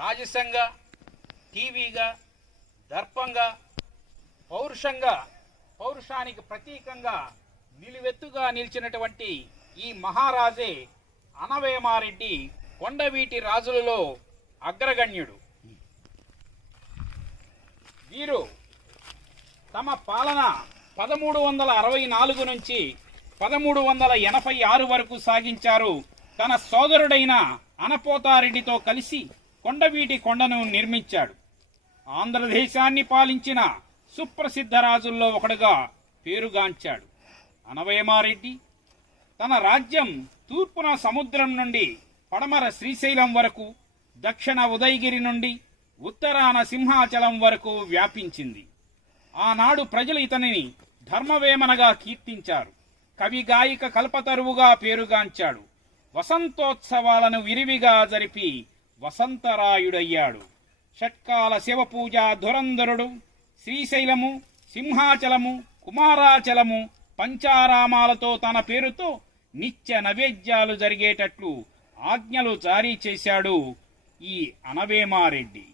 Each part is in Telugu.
రాజసంగా టీవీగా దర్పంగా పౌరుషంగా పౌరుషానికి ప్రతీకంగా నిలువెత్తుగా నిలిచినటువంటి ఈ మహారాజే అనవేమారెడ్డి కొండవీటి రాజులలో అగ్రగణ్యుడు. వీరు తమ పాలన పదమూడు వందల అరవై నాలుగు నుంచి పదమూడు వందల ఎనభై ఆరు వరకు సాగించారు. తన సోదరుడైన అనపోతారెడ్డితో కలిసి కొండవీటి కొండను నిర్మించాడు. ఆంధ్రదేశాన్ని పాలించిన సుప్రసిద్ధ రాజుల్లో ఒకడుగా పేరుగాంచాడు అనవేమారెడ్డి తన రాజ్యం తూర్పున సముద్రం నుండి పడమర శ్రీశైలం వరకు దక్షిణ ఉదయగిరి నుండి ఉత్తరాన సింహాచలం వరకు వ్యాపించింది. ఆనాడు ప్రజలు ఇతనిని ధర్మవేమనగా కీర్తించారు. కవి గాయిక కల్పతరువుగా పేరుగాంచాడు. వసంతోత్సవాలను విరివిగా జరిపి వసంతరాయుడయ్యాడు. షట్కాల శివపూజ ధురంధరుడు శ్రీశైలము సింహాచలము కుమారాచలము పంచారామాలతో తన పేరుతో నిత్య నైవేద్యాలు జరిగేటట్లు ఆజ్ఞలు జారీ చేశాడు ఈ అనవేమారెడ్డి.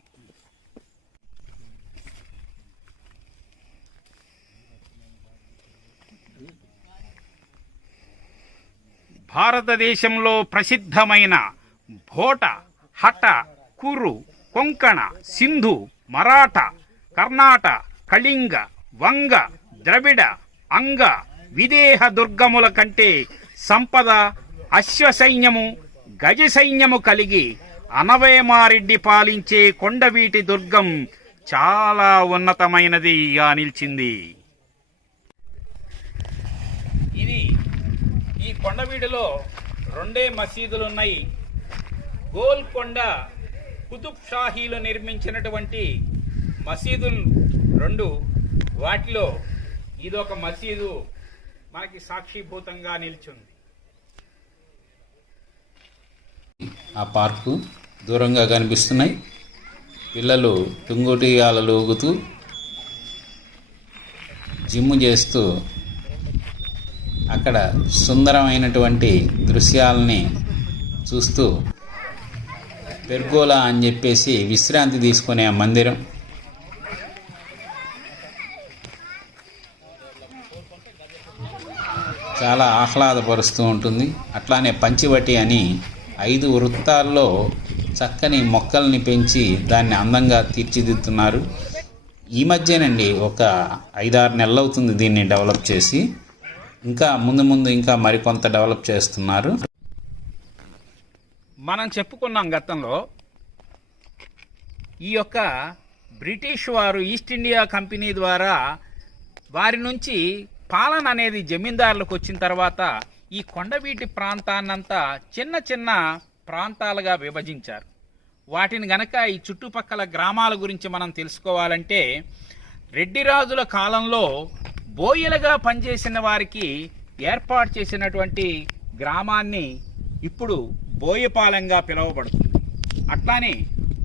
భారతదేశంలో ప్రసిద్ధమైన భోట హట కురు కొంకణ సింధు మరాఠ కర్ణాట కళింగ వంగ ద్రవిడ అంగ విదేహ దుర్గముల కంటే సంపద అశ్వసైన్యము గజ సైన్యము కలిగి అనవేమారెడ్డి పాలించే కొండవీటి దుర్గం చాలా ఉన్నతమైనదిగా నిలిచింది. ఇది ఈ కొండవీడిలో రెండే మసీదులు ఉన్నాయి గోల్కొండ కుతుబ్ షాహీలు నిర్మించినటువంటి మసీదులు రెండు. వాటిలో ఇదొక మసీదు మనకి సాక్షిభూతంగా నిలిచింది. ఆ పార్కు దూరంగా కనిపిస్తున్నాయి. పిల్లలు టుంగుటియాలలు ఊగుతూ జిమ్ చేస్తూ అక్కడ సుందరమైనటువంటి దృశ్యాలని చూస్తూ పెర్గోలా అని చెప్పేసి విశ్రాంతి తీసుకునే ఆ మందిరం. చాలా ఆహ్లాదపరుస్తూ ఉంటుంది. అట్లానే పంచివటి అని ఐదు వృత్తాల్లో చక్కని మొక్కల్ని పెంచి దాన్ని అందంగా తీర్చిదిద్దుతున్నారు. ఈ మధ్యనండి ఒక ఐదారు నెలలు అవుతుంది దీన్ని డెవలప్ చేసి. ఇంకా ముందు ముందు ఇంకా మరికొంత డెవలప్ చేస్తున్నారు. మనం చెప్పుకున్నాం గతంలో ఈ యొక్క బ్రిటిష్ వారు ఈస్ట్ ఇండియా కంపెనీ ద్వారా వారి నుంచి పాలన అనేది జమీందారులకు వచ్చిన తర్వాత ఈ కొండవీటి ప్రాంతాన్నంతా చిన్న చిన్న ప్రాంతాలుగా విభజించారు. వాటిని గనక ఈ చుట్టుపక్కల గ్రామాల గురించి మనం తెలుసుకోవాలంటే రెడ్డిరాజుల కాలంలో బోయలుగా పనిచేసిన వారికి ఏర్పాటు చేసినటువంటి గ్రామాన్ని ఇప్పుడు బోయపాలెంగా పిలువబడుతుంది. అట్లానే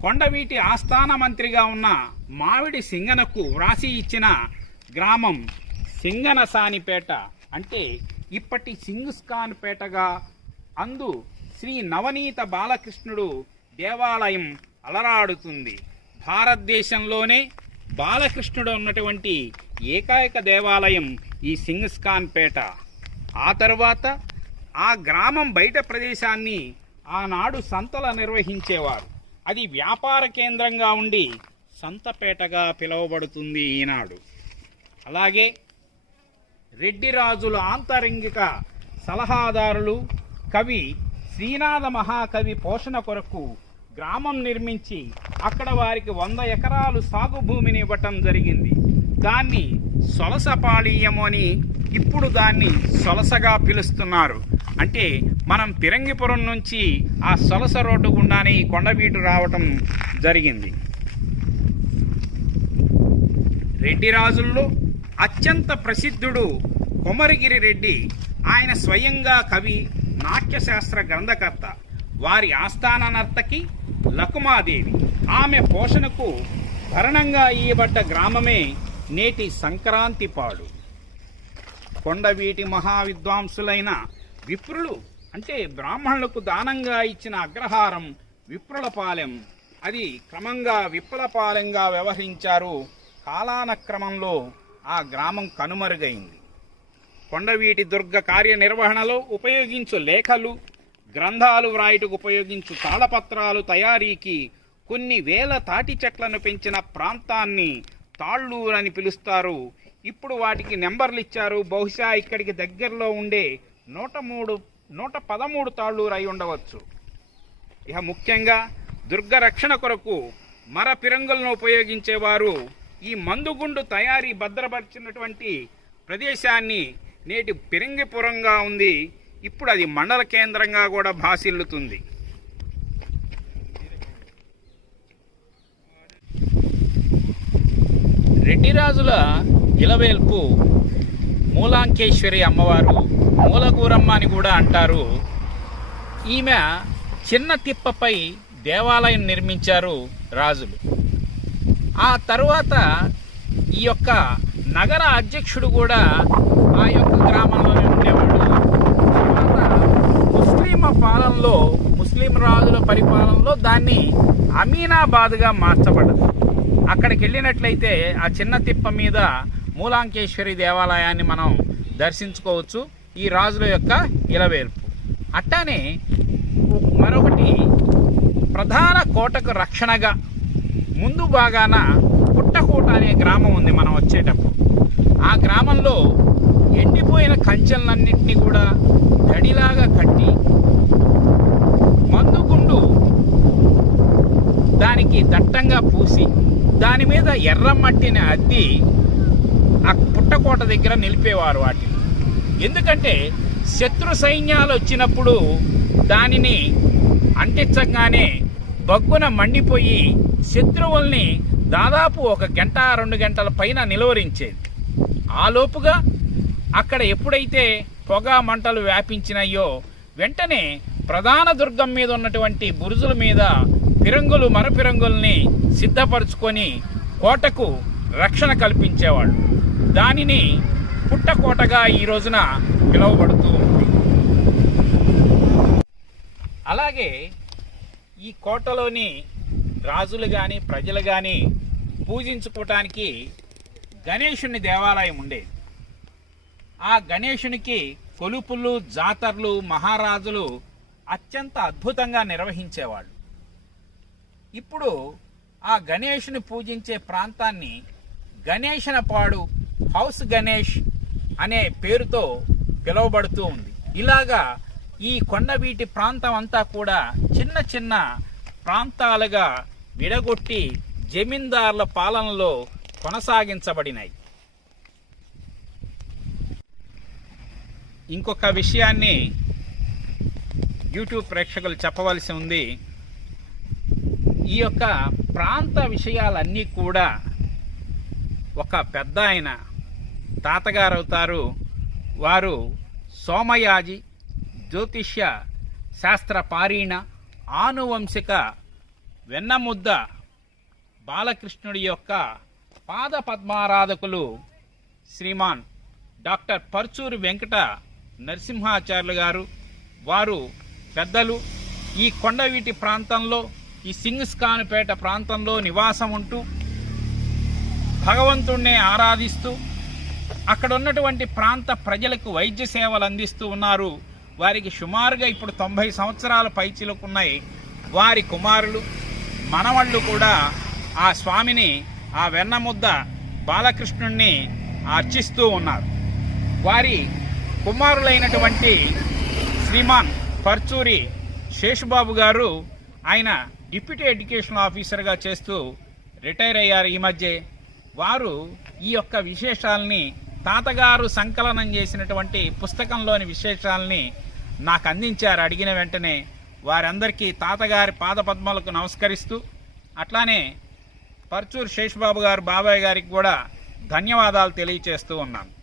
కొండవీటి ఆస్థాన మంత్రిగా ఉన్న మామిడి సింగనకు వ్రాసి ఇచ్చిన గ్రామం సింగనసానిపేట. అంటే ఇప్పటి సింగుస్కాన్పేటగా అందు శ్రీ నవనీత బాలకృష్ణుడు దేవాలయం అలరాడుతుంది. భారతదేశంలోనే బాలకృష్ణుడు ఉన్నటువంటి ఏకైక దేవాలయం ఈ సింగస్కాన్పేట ఆ తర్వాత ఆ గ్రామం బయట ప్రదేశాన్ని ఆనాడు సంతల నిర్వహించేవారు. అది వ్యాపార కేంద్రంగా ఉండి సంతపేటగా పిలువబడుతుంది ఈనాడు. అలాగే రెడ్డి రాజుల ఆంతరంగిక సలహాదారులు కవి శ్రీనాథ మహాకవి పోషణ కొరకు గ్రామం నిర్మించి అక్కడ వారికి వంద ఎకరాలు సాగు భూమిని ఇవ్వటం జరిగింది. దాన్ని సొలసపాళీయము అని ఇప్పుడు దాన్ని సొలసగా పిలుస్తున్నారు. అంటే మనం పిరంగిపురం నుంచి ఆ సొలస రోడ్డు గుండానే ఈ కొండవీటు రావటం జరిగింది. రెడ్డి రాజుల్లో అత్యంత ప్రసిద్ధుడు కొమరగిరి రెడ్డి ఆయన స్వయంగా కవి నాట్యశాస్త్ర గ్రంథకర్త. వారి ఆస్థాన నర్తకి లకుమాదేవి. ఆమె పోషణకు భరణంగా ఇయ్యబడ్డ గ్రామమే నేటి సంక్రాంతిపాడు కొండవీటి మహావిద్వాంసులైన విప్రులు అంటే బ్రాహ్మణులకు దానంగా ఇచ్చిన అగ్రహారం విప్రులపాలెం. అది క్రమంగా విప్లపాలెంగా వ్యవహరించారు. కాలానక్రమంలో ఆ గ్రామం కనుమరుగైంది. కొండవీటి దుర్గ కార్యనిర్వహణలో ఉపయోగించు లేఖలు గ్రంథాలు వ్రాయుటకు ఉపయోగించు తాళపత్రాలు తయారీకి కొన్ని వేల తాటి చెట్లను పెంచిన ప్రాంతాన్ని తాళ్ళూరు అని పిలుస్తారు. ఇప్పుడు వాటికి నెంబర్లు ఇచ్చారు. బహుశా ఇక్కడికి దగ్గరలో ఉండే నూట మూడు నూట పదమూడు తాళ్ళూరు అయి ఉండవచ్చు. ఇక ముఖ్యంగా దుర్గ రక్షణ కొరకు మర పిరంగులను ఉపయోగించేవారు ఈ మందుగుండు తయారీ భద్రపరిచినటువంటి ప్రదేశాన్ని నేటి పిరంగిపురంగా ఉంది. ఇప్పుడు అది మండల కేంద్రంగా కూడా భాసిల్లుతుంది. రెడ్డిరాజుల ఇలవేల్పు మూలాంకేశ్వరి అమ్మవారు మూలగూరమ్మ అని కూడా అంటారు. ఈమె చిన్న తిప్పపై దేవాలయం నిర్మించారు రాజులు. ఆ తరువాత ఈ యొక్క నగర అధ్యక్షుడు కూడా ఆ యొక్క గ్రామంలోనే ఉండేవాడు. తర్వాత ముస్లిం పాలనలో ముస్లిం రాజుల పరిపాలనలో దాన్ని అమీనాబాద్గా మార్చబడదు అక్కడికి వెళ్ళినట్లయితే ఆ చిన్న తిప్ప మీద మూలాంకేశ్వరి దేవాలయాన్ని మనం దర్శించుకోవచ్చు. ఈ రాజుల యొక్క ఇలవేల్పు. అట్టానే మరొకటి ప్రధాన కోటకు రక్షణగా ముందు భాగాన పుట్టకోట అనే గ్రామం ఉంది మనం వచ్చేటప్పుడు. ఆ గ్రామంలో ఎండిపోయిన కంచెలన్నింటినీ కూడా గడిలాగా కట్టి మందుగుండు దానికి దట్టంగా పూసి దాని మీద ఎర్ర మట్టిని అద్ది ఆ పుట్టకోట దగ్గర నిలిపేవారు వాటిని. ఎందుకంటే శత్రు సైన్యాలు వచ్చినప్పుడు దానిని అంటించగానే బగ్గున మండిపోయి శత్రువుల్ని దాదాపు ఒక గంట రెండు గంటల పైన నిలువరించేది. ఆలోపుగా అక్కడ ఎప్పుడైతే పొగ మంటలు వ్యాపించినాయో వెంటనే ప్రధాన దుర్గం మీద ఉన్నటువంటి బురుజుల మీద పిరంగులు మరపిరంగుల్ని సిద్ధపరచుకొని కోటకు రక్షణ కల్పించేవాడు. దానిని పుట్టకోటగా ఈ రోజున పిలువబడుతూ ఉంది. అలాగే ఈ కోటలోని రాజులు కానీ ప్రజలు కానీ పూజించుకోవటానికి గణేషుని దేవాలయం ఉండేది. ఆ గణేషునికి కొలుపులు జాతరలు మహారాజులు అత్యంత అద్భుతంగా నిర్వహించేవాళ్ళు. ఇప్పుడు ఆ గణేషుని పూజించే ప్రాంతాన్ని గణేశనపాడు హౌస్ గణేష్ అనే పేరుతో పిలువబడుతూ ఉంది. ఇలాగా ఈ కొండవీటి ప్రాంతం అంతా కూడా చిన్న చిన్న ప్రాంతాలుగా విడగొట్టి జమీందారుల పాలనలో కొనసాగించబడినాయి. ఇంకొక విషయాన్ని యూట్యూబ్ ప్రేక్షకులు చెప్పవలసి ఉంది. ఈ యొక్క ప్రాంత విషయాలన్నీ కూడా ఒక పెద్ద ఆయన తాతగారు అవుతారు వారు సోమయాజి జ్యోతిష్య శాస్త్ర పారీణ ఆనువంశిక వెన్నముద్ద బాలకృష్ణుడి యొక్క పాద పద్మారాధకులు శ్రీమాన్ డాక్టర్ పర్చూరి వెంకట నరసింహాచార్యులు గారు. వారు పెద్దలు. ఈ కొండవీటి ప్రాంతంలో ఈ సింగ్స్కాన్పేట ప్రాంతంలో నివాసం ఉంటూ భగవంతుణ్ణి ఆరాధిస్తూ అక్కడ ఉన్నటువంటి ప్రాంత ప్రజలకు వైద్య సేవలు అందిస్తూ ఉన్నారు. వారికి సుమారుగా ఇప్పుడు తొంభై సంవత్సరాల పైచిలుకున్నాయి వారి కుమారులు మనవళ్ళు కూడా ఆ స్వామిని ఆ వెన్నముద్ద బాలకృష్ణుణ్ణి అర్చిస్తూ ఉన్నారు. వారి కుమారులైనటువంటి శ్రీమాన్ పర్చూరి శేషుబాబు గారు ఆయన డిప్యూటీ ఎడ్యుకేషన్ ఆఫీసర్గా చేస్తూ రిటైర్ అయ్యారు ఈ మధ్య. వారు ఈ యొక్క విశేషాలని తాతగారు సంకలనం చేసినటువంటి పుస్తకంలోని విశేషాలని నాకు అందించారు. అడిగిన వెంటనే వారందరికీ తాతగారి పాదపద్మలకు నమస్కరిస్తూ అట్లానే పర్చూరు శేషబాబు గారు బాబాయ్ గారికి కూడా ధన్యవాదాలు తెలియచేస్తూ ఉన్నాను.